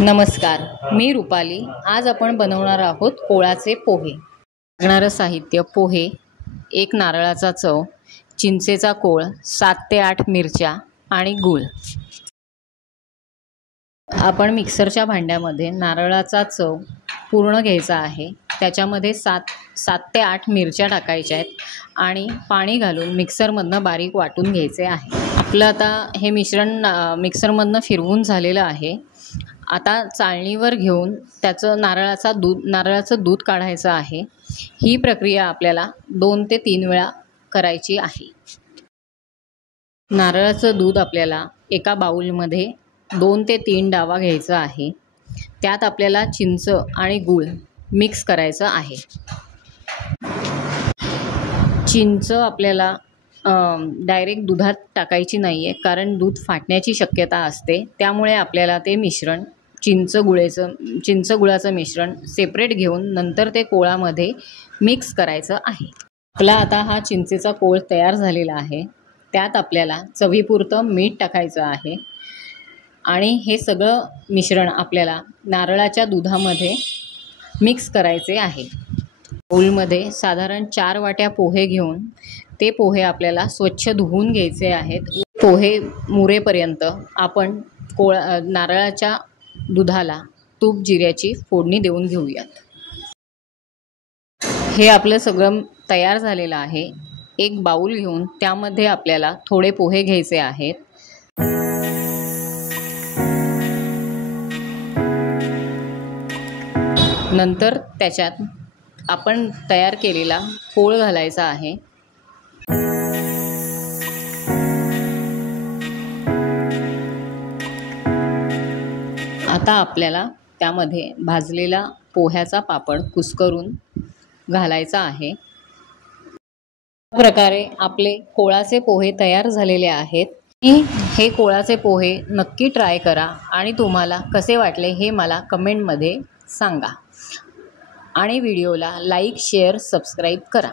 नमस्कार, मी रुपाली। आज आपण बनवणार आहोत कोळाचे पोहे। लागणारं साहित्य: पोहे, एक नारळाचा चव, चिंचेचा कोळ, 7 ते 8 मिरच्या आणि गूळ। आपण मिक्सरच्या भांड्यामध्ये नारळाचा चव पूर्ण घ्यायचा आहे। त्याच्यामध्ये 7 ते 8 मिरच्या टाकायच्या आहेत आणि पाणी घालून मिक्सरमधनं बारीक वाटून घ्यायचे आहे। आपलं आता हे मिश्रण मिक्सरमधनं फिरवून झालेलं आहे। आता चाळणीवर घेऊन त्याचं नारळाचं दूध काढायचं आहे। ही प्रक्रिया आपल्याला 2 ते 3 वेळा करायची आहे। नारळाचं दूध आपल्याला एका बाउलमध्ये 2 ते 3 डावा घ्यायचा आहे। त्यात आपल्याला चिंच आणि गूळ मिक्स करायचं आहे। चिंच आपल्याला डायरेक्ट दुधात टाकायची नाही आहे, कारण दूध फाटण्याची शक्यता असते। त्यामुळे आपल्याला ते मिश्रण चिंच गुळाचं मिश्रण सेपरेट घेऊन नंतर ते कोळामध्ये मिक्स करायचं आहे। आपला आता हा चिंचेचा कोळ तयार झालेला आहे। त्यात आपल्याला चवीपुरतं मीठ टाकायचं आहे आणि हे सगळं मिश्रण आपल्याला नारळाच्या दुधामध्ये मिक्स करायचे आहे। बाउलमध्ये साधारण 4 वाट्या पोहे घेऊन ते पोहे आपल्याला स्वच्छ धुवून घ्यायचे आहेत। पोहे मुरेपर्यंत आपण नारळाच्या दुधाला तूप जिऱ्याची फोडणी देऊन घेऊयात। हे आपलं सगळं तयार झालेलं आहे। एक बाउल घेऊन त्यामध्ये आपल्याला थोडे पोहे घ्यायचे आहेत। नंतर त्याच्यात आपण तयार केलेला कोळ घालायचा आहे। आता आपल्याला त्यामध्ये भाजलेला पोह्याचा पापड कुस्करून घालायचा आहे। अशा प्रकारे आपले कोळाचे पोहे तयार झालेले आहेत। हे कोळाचे पोहे नक्की ट्राय करा आणि तुम्हाला कसे वाटले हे मला कमेंटमध्ये सांगा आणि व्हिडिओला लाईक, शेअर, सबस्क्राईब करा।